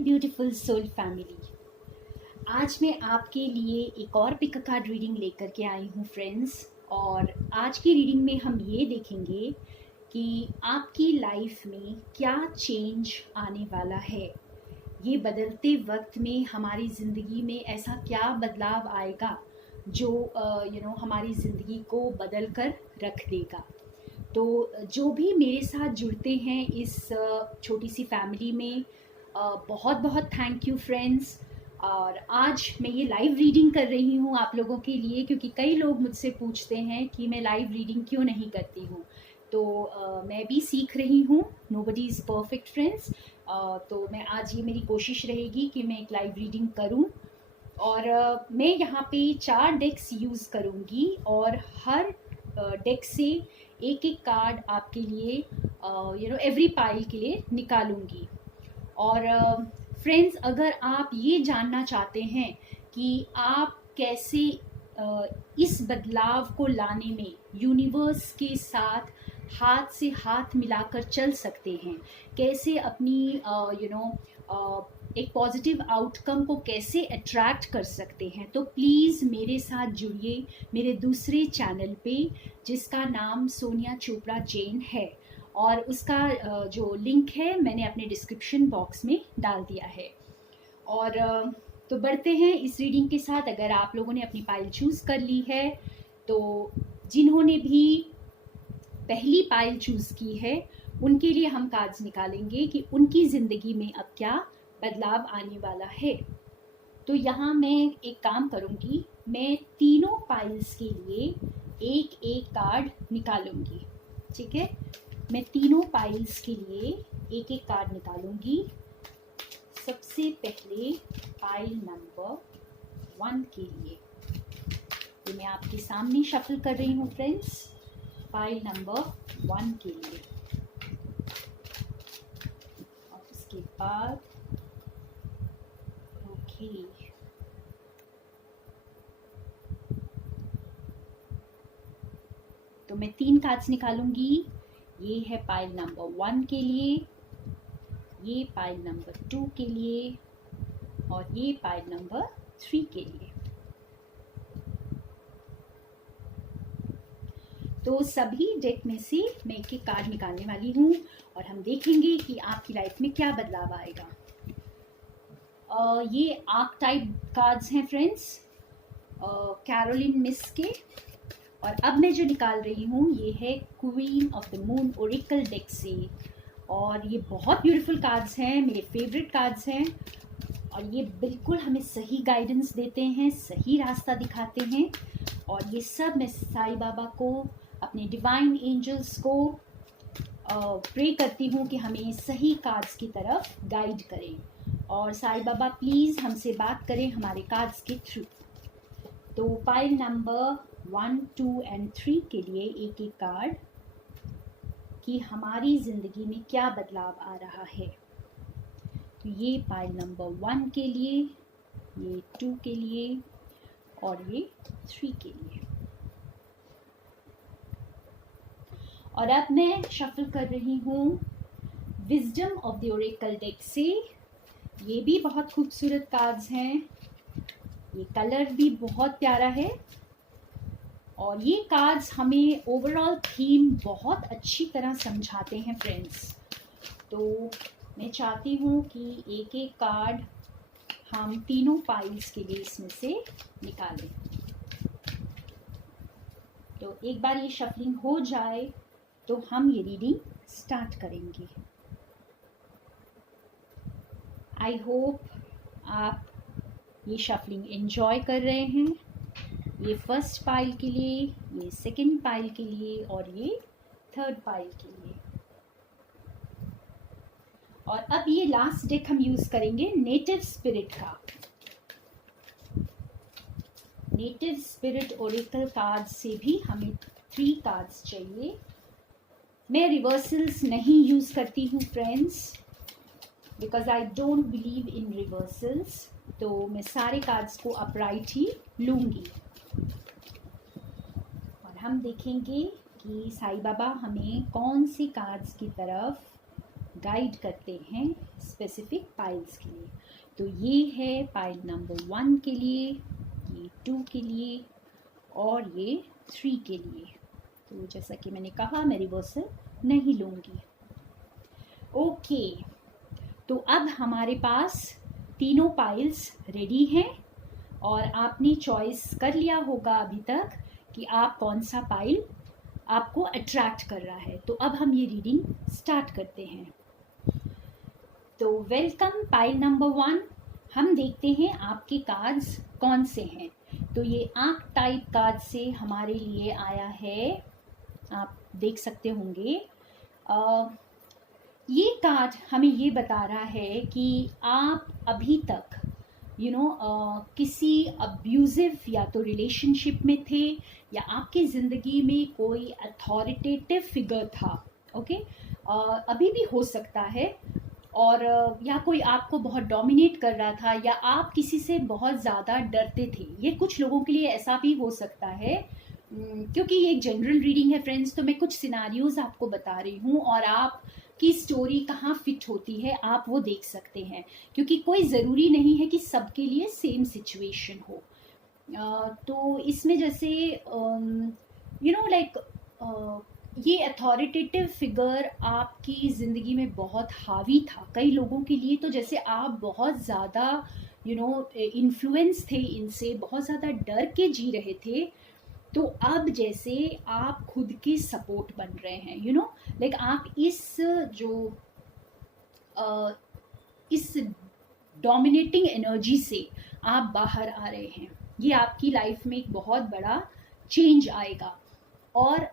Beautiful soul family. आज मैं आपके लिए एक और पिक कार्ड रीडिंग लेकर के आई हूँ फ्रेंड्स। और आज की रीडिंग में हम ये देखेंगे कि आपकी लाइफ में क्या चेंज आने वाला है। ये बदलते वक्त में हमारी ज़िंदगी में ऐसा क्या बदलाव आएगा जो हमारी ज़िंदगी को बदल कर रख देगा। तो जो भी मेरे साथ जुड़ते हैं इस छोटी सी फैमिली में, बहुत बहुत थैंक यू फ्रेंड्स। और आज मैं ये लाइव रीडिंग कर रही हूँ आप लोगों के लिए, क्योंकि कई लोग मुझसे पूछते हैं कि मैं लाइव रीडिंग क्यों नहीं करती हूँ। तो मैं भी सीख रही हूँ, नोबडी इज़ परफेक्ट फ्रेंड्स। तो मैं आज ये मेरी कोशिश रहेगी कि मैं एक लाइव रीडिंग करूँ। और मैं यहाँ पे 4 डेक्स यूज़ करूँगी और हर डेक से एक एक कार्ड आपके लिए एवरी पाइल के लिए निकालूंगी। और फ्रेंड्स, अगर आप ये जानना चाहते हैं कि आप कैसे इस बदलाव को लाने में यूनिवर्स के साथ हाथ से हाथ मिलाकर चल सकते हैं, कैसे अपनी एक पॉजिटिव आउटकम को कैसे अट्रैक्ट कर सकते हैं, तो प्लीज़ मेरे साथ जुड़िए मेरे दूसरे चैनल पे जिसका नाम सोनिया चोपड़ा जैन है। और उसका जो लिंक है मैंने अपने डिस्क्रिप्शन बॉक्स में डाल दिया है। और तो बढ़ते हैं इस रीडिंग के साथ। अगर आप लोगों ने अपनी पाइल चूज़ कर ली है, तो जिन्होंने भी पहली पाइल चूज़ की है उनके लिए हम कार्ड्स निकालेंगे कि उनकी ज़िंदगी में अब क्या बदलाव आने वाला है। तो यहाँ मैं एक काम करूँगी, मैं तीनों पाइल्स के लिए एक एक कार्ड निकालूंगी। ठीक है, मैं तीनों पाइल्स के लिए एक एक कार्ड निकालूंगी। सबसे पहले पाइल नंबर 1 के लिए तो मैं आपके सामने शफल कर रही हूँ फ्रेंड्स, पाइल नंबर 1 के लिए। और उसके बाद ओके, तो मैं 3 कार्ड्स निकालूंगी। ये है पाइल नंबर 1 के लिए, ये पाइल नंबर 2 के लिए और ये पाइल नंबर 3 के लिए। तो सभी डेक में से मैं एक एक कार्ड निकालने वाली हूँ और हम देखेंगे कि आपकी लाइफ में क्या बदलाव आएगा। ये आर्क टाइप कार्ड्स हैं फ्रेंड्स, कैरोलिन मिस के। और अब मैं जो निकाल रही हूँ ये है queen of the moon Oracle deck से। और ये बहुत ब्यूटीफुल कार्ड्स हैं, मेरे फेवरेट कार्ड्स हैं। और ये बिल्कुल हमें सही गाइडेंस देते हैं, सही रास्ता दिखाते हैं। और ये सब मैं साईं बाबा को, अपने डिवाइन एंजल्स को प्रे करती हूँ कि हमें सही कार्ड्स की तरफ गाइड करें। और साईं बाबा प्लीज़ हमसे बात करें हमारे कार्ड्स के थ्रू। तो पाइल नंबर 1, 2 एंड 3 के लिए एक एक कार्ड कि हमारी ज़िंदगी में क्या बदलाव आ रहा है। तो ये पाइल नंबर 1 के लिए, ये 2 के लिए और ये 3 के लिए। और अब मैं शफल कर रही हूँ wisdom of the Oracle deck से। ये भी बहुत खूबसूरत कार्ड्स हैं, ये कलर भी बहुत प्यारा है और ये कार्ड्स हमें ओवरऑल थीम बहुत अच्छी तरह समझाते हैं फ्रेंड्स। तो मैं चाहती हूँ कि एक एक कार्ड हम तीनों पाइल्स के लिए इसमें से निकालें। तो एक बार ये शफलिंग हो जाए तो हम ये रीडिंग स्टार्ट करेंगे। आई होप आप ये शफलिंग एंजॉय कर रहे हैं। ये फर्स्ट पाइल के लिए, ये सेकंड पाइल के लिए और ये थर्ड पाइल के लिए। और अब ये लास्ट डेक हम यूज करेंगे नेटिव स्पिरिट का। नेटिव स्पिरिट ओरेकल कार्ड से भी हमें 3 कार्ड्स चाहिए। मैं रिवर्सल्स नहीं यूज करती हूँ friends, because I don't believe in reversals. तो मैं सारे कार्ड्स को अपराइट ही लूंगी। और हम देखेंगे कि साईं बाबा हमें कौन सी कार्ड्स की तरफ गाइड करते हैं स्पेसिफिक पाइल्स के लिए। तो ये है पाइल नंबर 1 के लिए, ये 2 के लिए और ये 3 के लिए। तो जैसा कि मैंने कहा मैं रिवर्सल नहीं लूँगी। ओके, तो अब हमारे पास तीनों पाइल्स रेडी हैं और आपने चॉइस कर लिया होगा अभी तक कि आप कौन सा पाइल आपको अट्रैक्ट कर रहा है। तो अब हम ये रीडिंग स्टार्ट करते हैं। तो वेलकम पाइल नंबर 1। हम देखते हैं आपके कार्ड्स कौन से हैं। तो ये आंख टाइप कार्ड से हमारे लिए आया है, आप देख सकते होंगे। ये कार्ड हमें ये बता रहा है कि आप अभी तक किसी अब्यूजिव या तो रिलेशनशिप में थे या आपकी ज़िंदगी में कोई अथॉरिटेटिव फिगर था। ओके, अभी भी हो सकता है। और या कोई आपको बहुत डोमिनेट कर रहा था या आप किसी से बहुत ज़्यादा डरते थे। ये कुछ लोगों के लिए ऐसा भी हो सकता है। क्योंकि ये एक जनरल रीडिंग है फ्रेंड्स, तो मैं कुछ सिनारियोज आपको बता रही हूँ और आप की स्टोरी कहाँ फिट होती है आप वो देख सकते हैं, क्योंकि कोई ज़रूरी नहीं है कि सबके लिए सेम सिचुएशन हो। तो इसमें जैसे ये अथॉरिटेटिव फिगर आपकी ज़िंदगी में बहुत हावी था। कई लोगों के लिए तो जैसे आप बहुत ज़्यादा इन्फ्लुएंस थे इनसे, बहुत ज़्यादा डर के जी रहे थे। तो अब जैसे आप खुद के सपोर्ट बन रहे हैं, आप इस डोमिनेटिंग एनर्जी से आप बाहर आ रहे हैं। ये आपकी लाइफ में एक बहुत बड़ा चेंज आएगा और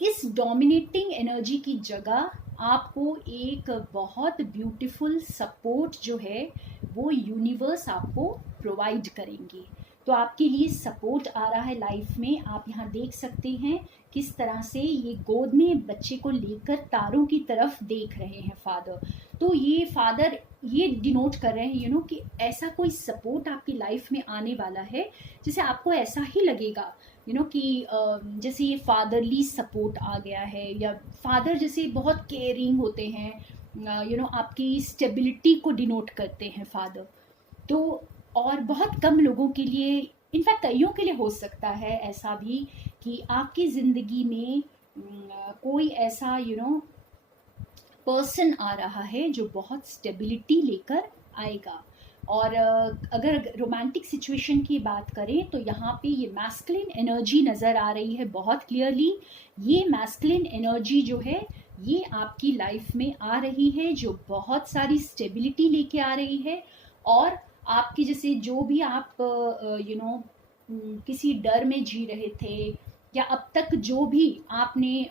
इस डोमिनेटिंग एनर्जी की जगह आपको एक बहुत ब्यूटीफुल सपोर्ट जो है वो यूनिवर्स आपको प्रोवाइड करेंगे। तो आपके लिए सपोर्ट आ रहा है लाइफ में। आप यहाँ देख सकते हैं किस तरह से ये गोद में बच्चे को लेकर तारों की तरफ देख रहे हैं फादर। तो ये फादर ये डिनोट कर रहे हैं कि ऐसा कोई सपोर्ट आपकी लाइफ में आने वाला है जिसे आपको ऐसा ही लगेगा कि जैसे ये फादरली सपोर्ट आ गया है, या फादर जैसे बहुत केयरिंग होते हैं, आपकी स्टेबिलिटी को डिनोट करते हैं फादर। तो और बहुत कम लोगों के लिए, इनफैक्ट कईयों के लिए हो सकता है ऐसा भी कि आपकी ज़िंदगी में कोई ऐसा पर्सन आ रहा है जो बहुत स्टेबिलिटी लेकर आएगा। और अगर रोमांटिक सिचुएशन की बात करें तो यहाँ पे ये मैस्कुलिन एनर्जी नज़र आ रही है बहुत क्लियरली। ये मैस्कुलिन एनर्जी जो है ये आपकी लाइफ में आ रही है, जो बहुत सारी स्टेबिलिटी लेके आ रही है। और आपकी जैसे जो भी आप किसी डर में जी रहे थे या अब तक जो भी आपने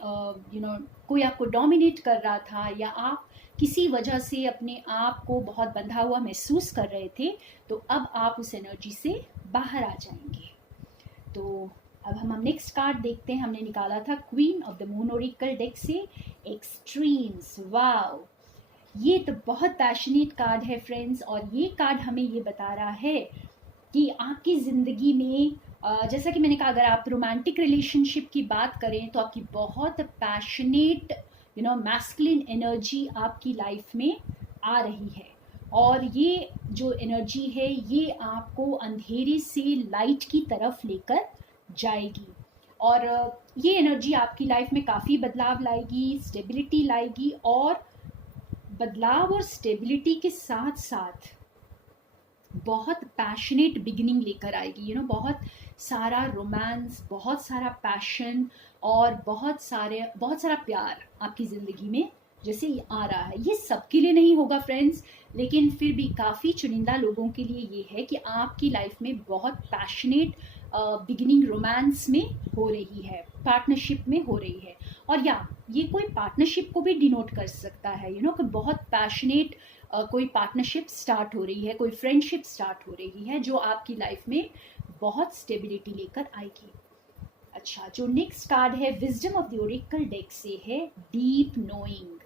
कोई आपको डोमिनेट कर रहा था या आप किसी वजह से अपने आप को बहुत बंधा हुआ महसूस कर रहे थे, तो अब आप उस एनर्जी से बाहर आ जाएंगे। तो अब हम नेक्स्ट कार्ड देखते हैं। हमने निकाला था queen of the moon Oracle deck से एक्सट्रीम्स। वाओ, ये तो बहुत पैशनेट कार्ड है फ्रेंड्स। और ये कार्ड हमें ये बता रहा है कि आपकी ज़िंदगी में जैसा कि मैंने कहा, अगर आप रोमांटिक रिलेशनशिप की बात करें तो आपकी बहुत पैशनेट मैस्कुलिन एनर्जी आपकी लाइफ में आ रही है। और ये जो एनर्जी है ये आपको अंधेरे से लाइट की तरफ लेकर जाएगी। और ये एनर्जी आपकी लाइफ में काफ़ी बदलाव लाएगी, स्टेबिलिटी लाएगी। और बदलाव और स्टेबिलिटी के साथ साथ बहुत पैशनेट बिगिनिंग लेकर आएगी। बहुत सारा रोमांस, बहुत सारा पैशन और बहुत सारा प्यार आपकी ज़िंदगी में जैसे आ रहा है। ये सबके लिए नहीं होगा फ्रेंड्स, लेकिन फिर भी काफ़ी चुनिंदा लोगों के लिए ये है कि आपकी लाइफ में बहुत पैशनेट बिगिनिंग रोमांस में हो रही है, पार्टनरशिप में हो रही है। और या ये कोई पार्टनरशिप को भी डिनोट कर सकता है, कि बहुत पैशनेट कोई पार्टनरशिप स्टार्ट हो रही है, कोई फ्रेंडशिप स्टार्ट हो रही है जो आपकी लाइफ में बहुत स्टेबिलिटी लेकर आएगी। अच्छा, जो नेक्स्ट कार्ड है wisdom of the Oracle deck से है डीप नोइंग।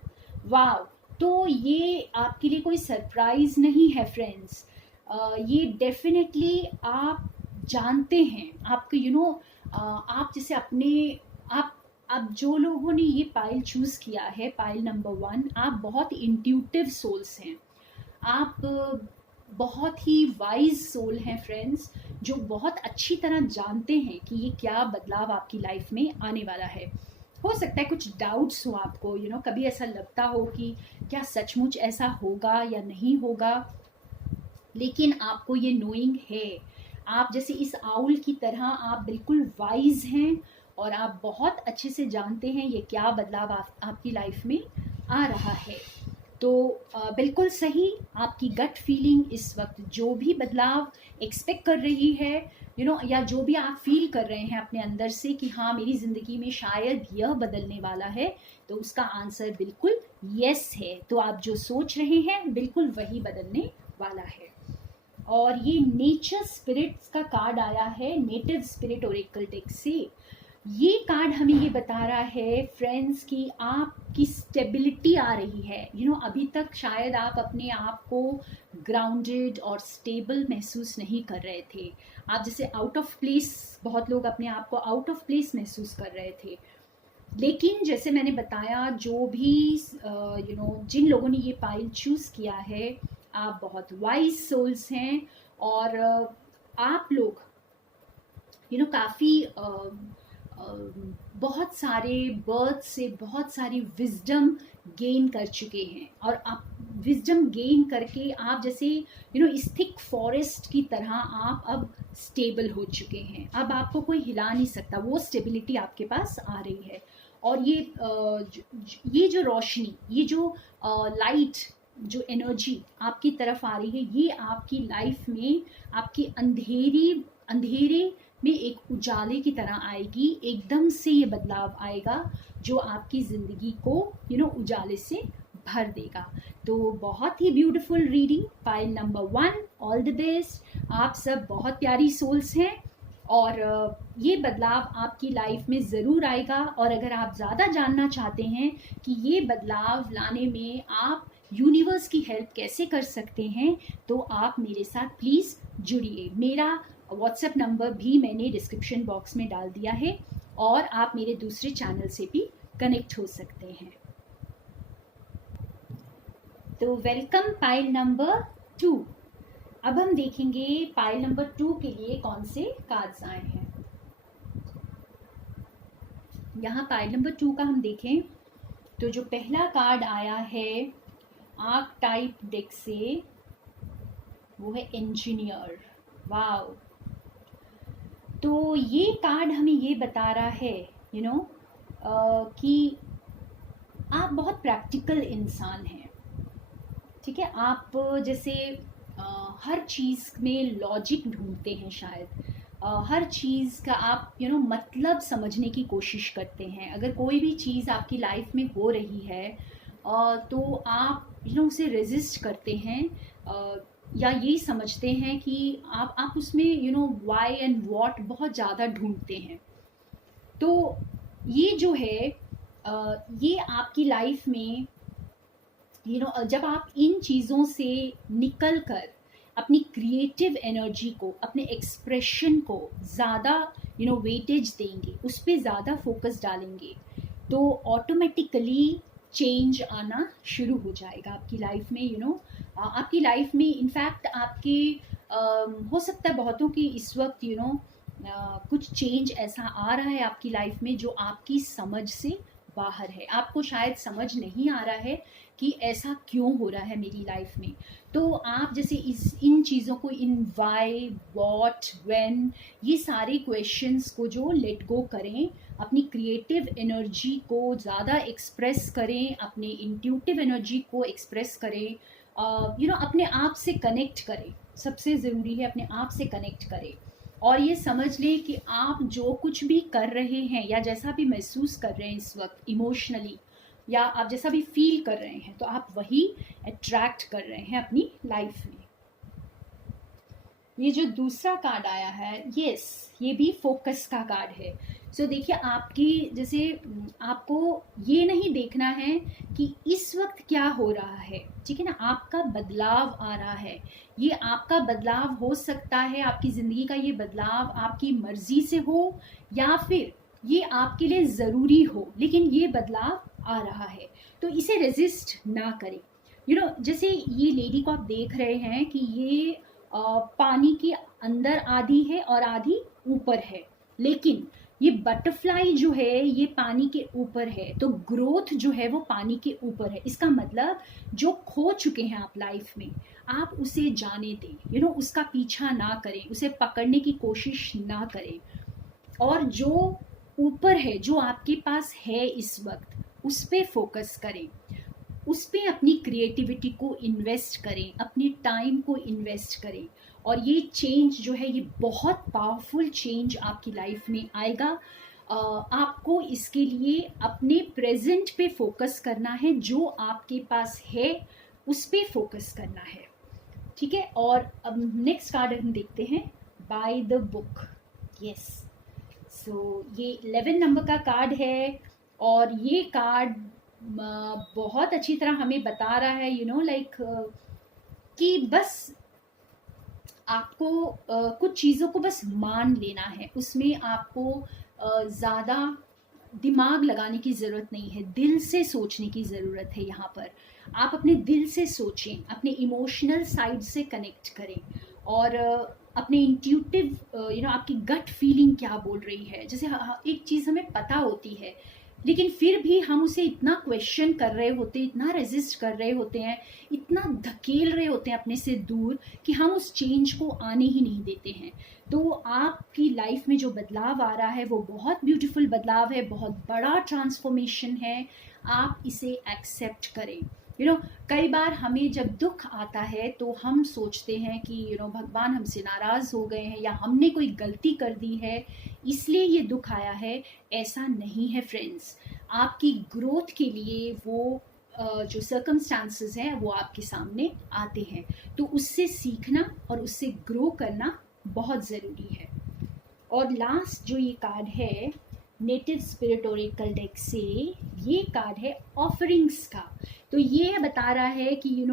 वाओ, तो ये आपके लिए कोई सरप्राइज नहीं है फ्रेंड्स। ये डेफिनेटली आप जानते हैं, आपके आप जैसे अपने आप अब जो लोगों ने ये पाइल चूज किया है, पाइल नंबर 1, आप बहुत इंट्यूटिव सोल्स हैं। आप बहुत ही वाइज सोल हैं फ्रेंड्स, जो बहुत अच्छी तरह जानते हैं कि ये क्या बदलाव आपकी लाइफ में आने वाला है। हो सकता है कुछ डाउट्स हो आपको, कभी ऐसा लगता हो कि क्या सचमुच ऐसा होगा या नहीं होगा, लेकिन आपको ये नोइंग है। आप जैसे इस आउल की तरह आप बिल्कुल वाइज हैं और आप बहुत अच्छे से जानते हैं ये क्या बदलाव आपकी लाइफ में आ रहा है। तो बिल्कुल सही, आपकी गट फीलिंग इस वक्त जो भी बदलाव एक्सपेक्ट कर रही है, या जो भी आप फील कर रहे हैं अपने अंदर से कि हाँ मेरी ज़िंदगी में शायद यह बदलने वाला है, तो उसका आंसर बिल्कुल यस है। तो आप जो सोच रहे हैं बिल्कुल वही बदलने वाला है। और ये नेचर स्पिरिट्स का कार्ड आया है, नेटिव स्पिरिट ओरेकल डेक से। ये कार्ड हमें ये बता रहा है फ्रेंड्स कि आपकी स्टेबिलिटी आ रही है। अभी तक शायद आप अपने आप को ग्राउंडेड और स्टेबल महसूस नहीं कर रहे थे। आप जैसे आउट ऑफ प्लेस, बहुत लोग अपने आप को आउट ऑफ प्लेस महसूस कर रहे थे। लेकिन जैसे मैंने बताया, जो भी जिन लोगों ने ये पाइल चूज किया है, आप बहुत वाइज सोल्स हैं और आप लोग काफ़ी बहुत सारे बर्थ से बहुत सारी विजडम गेन कर चुके हैं। और आप विजडम गेन करके आप जैसे इस थिक फॉरेस्ट की तरह आप अब स्टेबल हो चुके हैं। अब आपको कोई हिला नहीं सकता, वो स्टेबिलिटी आपके पास आ रही है। और ये जो रोशनी, ये जो लाइट, जो एनर्जी आपकी तरफ आ रही है, ये आपकी लाइफ में आपके अंधेरे में एक उजाले की तरह आएगी। एकदम से ये बदलाव आएगा जो आपकी ज़िंदगी को उजाले से भर देगा। तो बहुत ही beautiful reading, pile number 1, all the best. आप सब बहुत प्यारी सोल्स हैं और ये बदलाव आपकी लाइफ में ज़रूर आएगा। और अगर आप ज़्यादा जानना चाहते हैं कि ये बदलाव लाने में आप यूनिवर्स की हेल्प कैसे कर सकते हैं, तो आप मेरे साथ प्लीज़ जुड़िए। मेरा व्हाट्सएप नंबर भी मैंने डिस्क्रिप्शन बॉक्स में डाल दिया है और आप मेरे दूसरे चैनल से भी कनेक्ट हो सकते हैं। तो वेलकम पाइल नंबर 2। अब हम देखेंगे पाइल नंबर 2 के लिए कौन से कार्ड्स आए हैं। यहाँ पाइल नंबर 2 का हम देखें तो जो पहला कार्ड आया है आर्कटाइप डेक से, वो है इंजीनियर। वाव! तो ये कार्ड हमें ये बता रहा है कि आप बहुत प्रैक्टिकल इंसान हैं। ठीक है, आप जैसे हर चीज़ में लॉजिक ढूंढते हैं शायद। हर चीज़ का आप मतलब समझने की कोशिश करते हैं। अगर कोई भी चीज़ आपकी लाइफ में हो रही है तो आप उसे रेजिस्ट करते हैं या यही समझते हैं कि आप उसमें वाई एंड व्हाट बहुत ज़्यादा ढूंढते हैं। तो ये जो है ये आपकी लाइफ में जब आप इन चीज़ों से निकल कर अपनी क्रिएटिव एनर्जी को, अपने एक्सप्रेशन को ज़्यादा वेटेज देंगे, उस पर ज़्यादा फोकस डालेंगे, तो ऑटोमेटिकली चेंज आना शुरू हो जाएगा आपकी लाइफ में। आपकी लाइफ में इनफैक्ट आपके हो सकता है बहुतों की इस वक्त कुछ चेंज ऐसा आ रहा है आपकी लाइफ में जो आपकी समझ से बाहर है। आपको शायद समझ नहीं आ रहा है कि ऐसा क्यों हो रहा है मेरी लाइफ में। तो आप जैसे इन चीज़ों को, इन वाई, व्हाट, व्हेन, ये सारे क्वेश्चंस को जो लेट गो करें, अपनी क्रिएटिव एनर्जी को ज़्यादा एक्सप्रेस करें, अपने इंट्यूटिव एनर्जी को एक्सप्रेस करें, अपने आप से कनेक्ट करें। सबसे ज़रूरी है अपने आप से कनेक्ट करें और ये समझ लें कि आप जो कुछ भी कर रहे हैं या जैसा भी महसूस कर रहे हैं इस वक्त इमोशनली, या आप जैसा भी फील कर रहे हैं, तो आप वही अट्रैक्ट कर रहे हैं अपनी लाइफ में। ये जो दूसरा कार्ड आया है, यस, ये भी फोकस का कार्ड है। सो देखिए, आपकी जैसे आपको ये नहीं देखना है कि इस वक्त क्या हो रहा है, ठीक है ना, आपका बदलाव आ रहा है। ये आपका बदलाव हो सकता है, आपकी ज़िंदगी का ये बदलाव आपकी मर्जी से हो या फिर ये आपके लिए ज़रूरी हो, लेकिन ये बदलाव आ रहा है, तो इसे रेजिस्ट ना करें। जैसे ये लेडी को आप देख रहे हैं कि ये पानी के अंदर आधी है और आधी ऊपर है, लेकिन ये बटरफ्लाई जो है ये पानी के ऊपर है, तो ग्रोथ जो है वो पानी के ऊपर है। इसका मतलब जो खो चुके हैं आप लाइफ में, आप उसे जाने दें, उसका पीछा ना करें, उसे पकड़ने की कोशिश ना करें, और जो ऊपर है, जो आपके पास है इस वक्त, उस पे फोकस करें, उस पे अपनी क्रिएटिविटी को इन्वेस्ट करें, अपने टाइम को इन्वेस्ट करें, और ये चेंज जो है ये बहुत पावरफुल चेंज आपकी लाइफ में आएगा। आपको इसके लिए अपने प्रेजेंट पे फोकस करना है, जो आपके पास है उस पे फोकस करना है, ठीक है। और अब नेक्स्ट कार्ड हम देखते हैं, बाय द बुक। यस, सो ये 11 नंबर का कार्ड है, और ये कार्ड बहुत अच्छी तरह हमें बता रहा है लाइक कि बस आपको कुछ चीज़ों को बस मान लेना है, उसमें आपको ज़्यादा दिमाग लगाने की ज़रूरत नहीं है, दिल से सोचने की ज़रूरत है। यहाँ पर आप अपने दिल से सोचें, अपने इमोशनल साइड से कनेक्ट करें, और अपने इंट्यूटिव आपकी गट फीलिंग क्या बोल रही है। जैसे एक चीज़ हमें पता होती है, लेकिन फिर भी हम उसे इतना क्वेश्चन कर रहे होते हैं, इतना रेजिस्ट कर रहे होते हैं, इतना धकेल रहे होते हैं अपने से दूर, कि हम उस चेंज को आने ही नहीं देते हैं। तो आपकी लाइफ में जो बदलाव आ रहा है वो बहुत ब्यूटीफुल बदलाव है, बहुत बड़ा ट्रांसफॉर्मेशन है। आप इसे एक्सेप्ट करें। कई बार हमें जब दुख आता है तो हम सोचते हैं कि भगवान हमसे नाराज़ हो गए हैं, या हमने कोई गलती कर दी है इसलिए ये दुख आया है। ऐसा नहीं है फ्रेंड्स, आपकी ग्रोथ के लिए वो जो सर्कमस्टांसेस हैं वो आपके सामने आते हैं, तो उससे सीखना और उससे ग्रो करना बहुत ज़रूरी है। और लास्ट जो ये कार्ड है नेटिव स्पिरिट ओरेकल डेक से, ये कार्ड है ऑफरिंग्स का। तो ये बता रहा है कि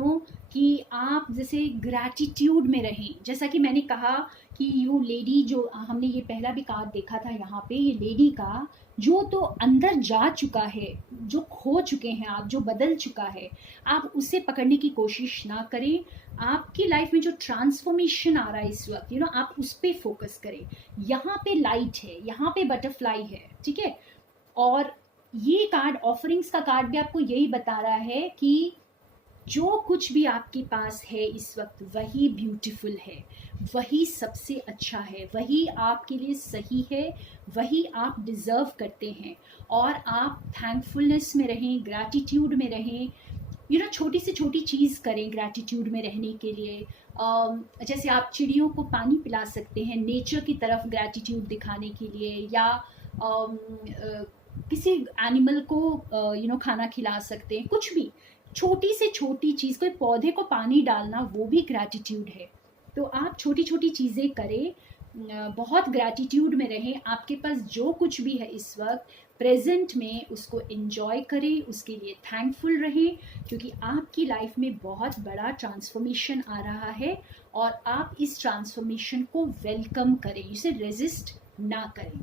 कि आप जैसे ग्रैटिट्यूड में रहें। जैसा कि मैंने कहा कि ये लेडी, जो हमने ये पहला भी कार्ड देखा था यहाँ पे, ये लेडी का जो तो अंदर जा चुका है, जो खो चुके हैं आप, जो बदल चुका है, आप उसे पकड़ने की कोशिश ना करें। आपकी लाइफ में जो ट्रांसफॉर्मेशन आ रहा है इस वक्त, आप उस पर फोकस करें। यहाँ पे लाइट है, यहाँ पे बटरफ्लाई है, ठीक है। और ये कार्ड, ऑफरिंग्स का कार्ड भी आपको यही बता रहा है कि जो कुछ भी आपके पास है इस वक्त वही ब्यूटीफुल है, वही सबसे अच्छा है, वही आपके लिए सही है, वही आप डिज़र्व करते हैं। और आप थैंकफुलनेस में रहें, ग्रैटिट्यूड में रहें। छोटी से छोटी चीज़ करें ग्रैटिट्यूड में रहने के लिए। जैसे आप चिड़ियों को पानी पिला सकते हैं, नेचर की तरफ ग्रैटिट्यूड दिखाने के लिए, या किसी एनिमल को खाना खिला सकते हैं। कुछ भी छोटी से छोटी चीज़, कोई पौधे को पानी डालना, वो भी ग्रैटिट्यूड है। तो आप छोटी छोटी चीज़ें करें, बहुत ग्रैटिट्यूड में रहें। आपके पास जो कुछ भी है इस वक्त प्रेजेंट में, उसको एंजॉय करें, उसके लिए थैंकफुल रहें, क्योंकि आपकी लाइफ में बहुत बड़ा ट्रांसफॉर्मेशन आ रहा है, और आप इस ट्रांसफॉर्मेशन को वेलकम करें, इसे रेजिस्ट ना करें।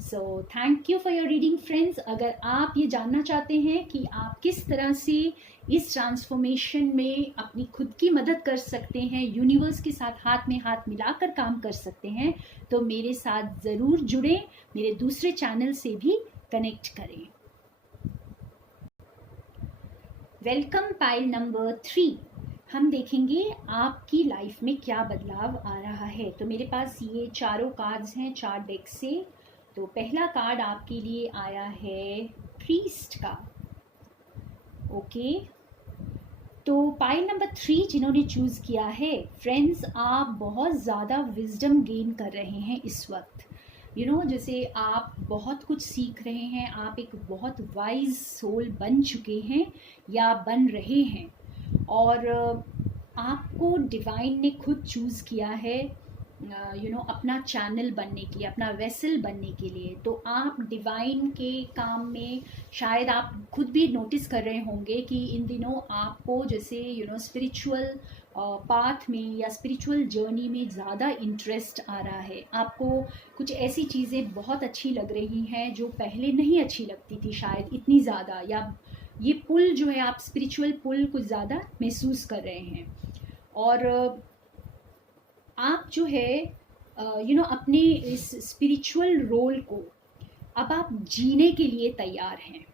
So thank you for your reading friends. अगर आप ये जानना चाहते हैं कि आप किस तरह से इस ट्रांसफॉर्मेशन में अपनी खुद की मदद कर सकते हैं, यूनिवर्स के साथ हाथ में हाथ मिलाकर काम कर सकते हैं, तो मेरे साथ ज़रूर जुड़ें, मेरे दूसरे चैनल से भी कनेक्ट करें। Welcome pile number 3। हम देखेंगे आपकी लाइफ में क्या बदलाव आ रहा है। तो मेरे पास ये चारों कार्ड्स हैं 4 डेक से। तो पहला कार्ड आपके लिए आया है प्रीस्ट का। ओके, तो पाइल नंबर 3 जिन्होंने चूज़ किया है, फ्रेंड्स आप बहुत ज़्यादा विजडम गेन कर रहे हैं इस वक्त। जैसे आप बहुत कुछ सीख रहे हैं, आप एक बहुत वाइज सोल बन चुके हैं या बन रहे हैं, और आपको डिवाइन ने खुद चूज़ किया है अपना चैनल बनने के लिए, अपना वेसल बनने के लिए। तो आप डिवाइन के काम में, शायद आप खुद भी नोटिस कर रहे होंगे कि इन दिनों आपको जैसे स्पिरिचुअल पाथ में या स्पिरिचुअल जर्नी में ज़्यादा इंटरेस्ट आ रहा है, आपको कुछ ऐसी चीज़ें बहुत अच्छी लग रही हैं जो पहले नहीं अच्छी लगती थी शायद इतनी ज़्यादा, या ये पुल जो है, आप स्पिरिचुअल पुल कुछ ज़्यादा महसूस कर रहे हैं। और आप जो है अपने इस स्पिरिचुअल रोल को अब आप जीने के लिए तैयार हैं।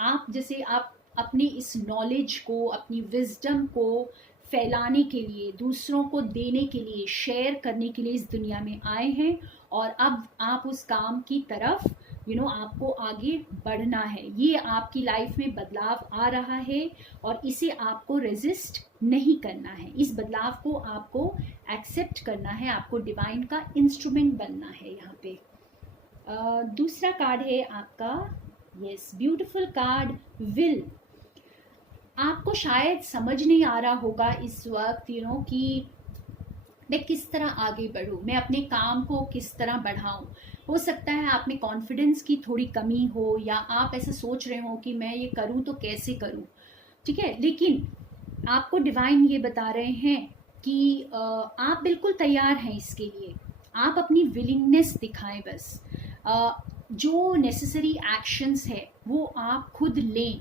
आप जैसे आप अपने इस नॉलेज को, अपनी विजडम को फैलाने के लिए, दूसरों को देने के लिए, शेयर करने के लिए इस दुनिया में आए हैं, और अब आप उस काम की तरफ आपको आगे बढ़ना है। ये आपकी लाइफ में बदलाव आ रहा है और इसे आपको रेजिस्ट नहीं करना है, इस बदलाव को आपको एक्सेप्ट करना है, आपको डिवाइन का इंस्ट्रूमेंट बनना है। यहाँ पे दूसरा कार्ड है आपका, यस, ब्यूटीफुल कार्ड, विल। आपको शायद समझ नहीं आ रहा होगा इस वक्त कि मैं किस तरह आगे बढ़ूं, मैं अपने काम को किस तरह बढ़ाऊं। हो सकता है आप में कॉन्फिडेंस की थोड़ी कमी हो, या आप ऐसा सोच रहे हो कि मैं ये करूं तो कैसे करूं, ठीक है। लेकिन आपको डिवाइन ये बता रहे हैं कि आप बिल्कुल तैयार हैं इसके लिए। आप अपनी विलिंगनेस दिखाएं बस। जो नेसेसरी एक्शंस है वो आप खुद लें।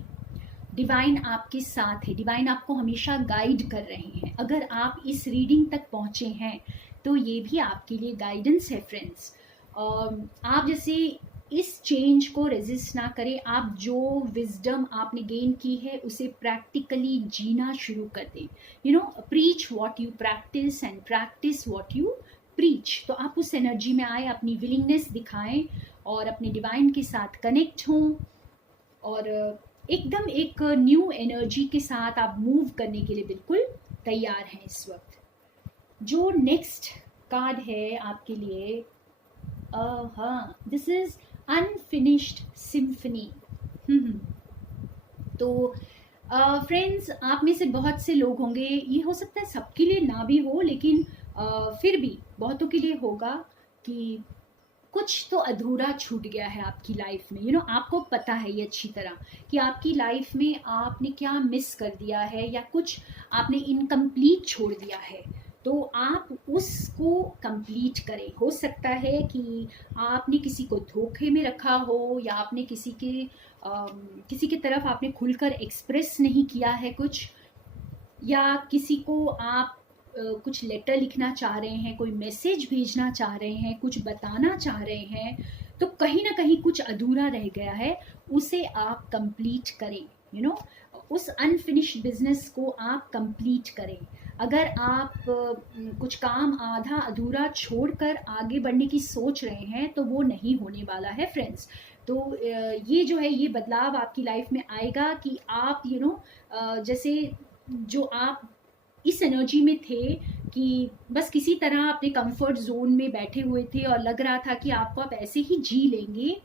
डिवाइन आपके साथ है, डिवाइन आपको हमेशा गाइड कर रहे हैं। अगर आप इस रीडिंग तक पहुंचे हैं तो ये भी आपके लिए गाइडेंस है फ्रेंड्स। आप जैसे इस चेंज को रेजिस्ट ना करें, आप जो विजडम आपने गेन की है उसे प्रैक्टिकली जीना शुरू कर दें। Preach what you practice and practice what you preach. तो आप उस एनर्जी में आए, अपनी विलिंगनेस दिखाएं और अपने डिवाइन के साथ कनेक्ट हों, और एकदम एक न्यू एनर्जी के साथ आप मूव करने के लिए बिल्कुल तैयार हैं इस वक्त। जो नेक्स्ट कार्ड है आपके लिए, हाँ, दिस इज अनफिनिश्ड सिम्फनी। तो फ्रेंड्स, आप में से बहुत से लोग होंगे, ये हो सकता है सबके लिए ना भी हो, लेकिन फिर भी बहुतों के लिए होगा कि कुछ तो अधूरा छूट गया है आपकी लाइफ में। आपको पता है ये अच्छी तरह कि आपकी लाइफ में आपने क्या मिस कर दिया है, या कुछ आपने इनकम्प्लीट छोड़ दिया है। तो आप उसको कंप्लीट करें। हो सकता है कि आपने किसी को धोखे में रखा हो, या आपने किसी की तरफ आपने खुलकर एक्सप्रेस नहीं किया है कुछ, या किसी को आप कुछ लेटर लिखना चाह रहे हैं, कोई मैसेज भेजना चाह रहे हैं, कुछ बताना चाह रहे हैं, तो कहीं ना कहीं कुछ अधूरा रह गया है, उसे आप कंप्लीट करें। उस अनफिनिश्ड बिजनेस को आप कंप्लीट करें। अगर आप कुछ काम आधा अधूरा छोड़कर आगे बढ़ने की सोच रहे हैं तो वो नहीं होने वाला है फ्रेंड्स। तो ये जो है, ये बदलाव आपकी लाइफ में आएगा कि आप जैसे जो आप इस एनर्जी में थे कि बस किसी तरह अपने कंफर्ट जोन में बैठे हुए थे और लग रहा था कि आपको आप ऐसे ही जी लेंगे,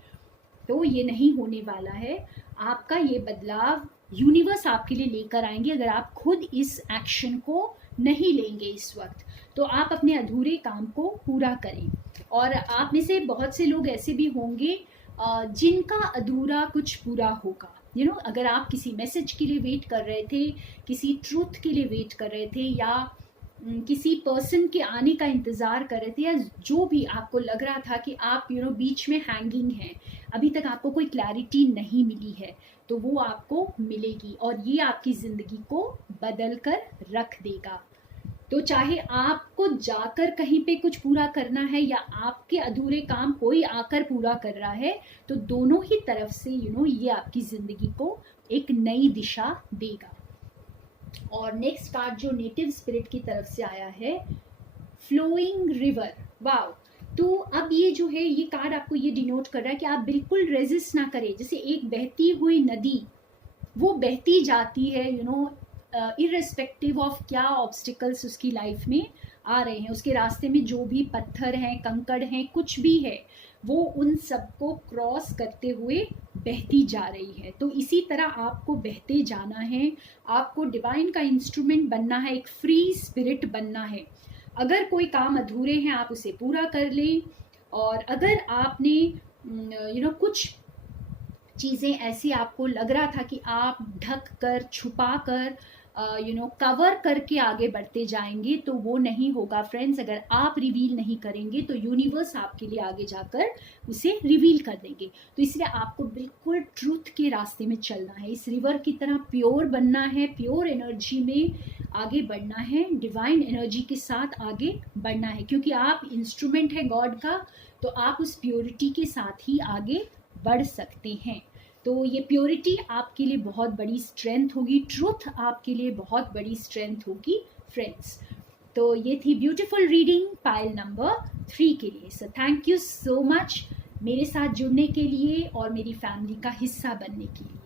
तो ये नहीं होने वाला है। आपका ये बदलाव यूनिवर्स आपके लिए लेकर आएंगे अगर आप खुद इस एक्शन को नहीं लेंगे इस वक्त। तो आप अपने अधूरे काम को पूरा करें। और आप में से बहुत से लोग ऐसे भी होंगे जिनका अधूरा कुछ पूरा होगा। अगर आप किसी मैसेज के लिए वेट कर रहे थे, किसी ट्रूथ के लिए वेट कर रहे थे, या किसी पर्सन के आने का इंतज़ार कर रहे थे, या जो भी आपको लग रहा था कि आप बीच में हैंगिंग हैं, अभी तक आपको कोई क्लैरिटी नहीं मिली है, तो वो आपको मिलेगी और ये आपकी ज़िंदगी को बदल कर रख देगा। तो चाहे आपको जाकर कहीं पे कुछ पूरा करना है या आपके अधूरे काम कोई आकर पूरा कर रहा है, तो दोनों ही तरफ से ये आपकी ज़िंदगी को एक नई दिशा देगा। और नेक्स्ट कार्ड जो नेटिव स्पिरिट की तरफ से आया है, फ्लोइंग रिवर। वाओ! तो अब ये जो है, ये कार्ड आपको ये डिनोट कर रहा है कि आप बिल्कुल रेजिस्ट ना करें। जैसे एक बहती हुई नदी, वो बहती जाती है इर्रेस्पेक्टिव ऑफ क्या ऑब्स्टिकल्स उसकी लाइफ में आ रहे हैं, उसके रास्ते में जो भी पत्थर हैं, कंकड़ हैं, कुछ भी है, वो उन सबको क्रॉस करते हुए बहती जा रही है। तो इसी तरह आपको बहते जाना है, आपको डिवाइन का इंस्ट्रूमेंट बनना है, एक फ्री स्पिरिट बनना है। अगर कोई काम अधूरे हैं आप उसे पूरा कर लें, और अगर आपने कुछ चीज़ें ऐसी आपको लग रहा था कि आप ढक कर, छुपा कर कवर करके आगे बढ़ते जाएंगे तो वो नहीं होगा फ्रेंड्स। अगर आप रिवील नहीं करेंगे तो यूनिवर्स आपके लिए आगे जाकर उसे रिवील कर देंगे। तो इसलिए आपको बिल्कुल ट्रूथ के रास्ते में चलना है, इस रिवर की तरह प्योर बनना है, प्योर एनर्जी में आगे बढ़ना है, डिवाइन एनर्जी के साथ आगे बढ़ना है, क्योंकि आप इंस्ट्रूमेंट है गॉड का, तो आप उस प्योरिटी के साथ ही आगे बढ़ सकते हैं। तो ये प्योरिटी आपके लिए बहुत बड़ी स्ट्रेंथ होगी, ट्रूथ आपके लिए बहुत बड़ी स्ट्रेंथ होगी फ्रेंड्स। तो ये थी ब्यूटीफुल रीडिंग पाइल नंबर 3 के लिए। So thank you so much मेरे साथ जुड़ने के लिए और मेरी फैमिली का हिस्सा बनने के लिए।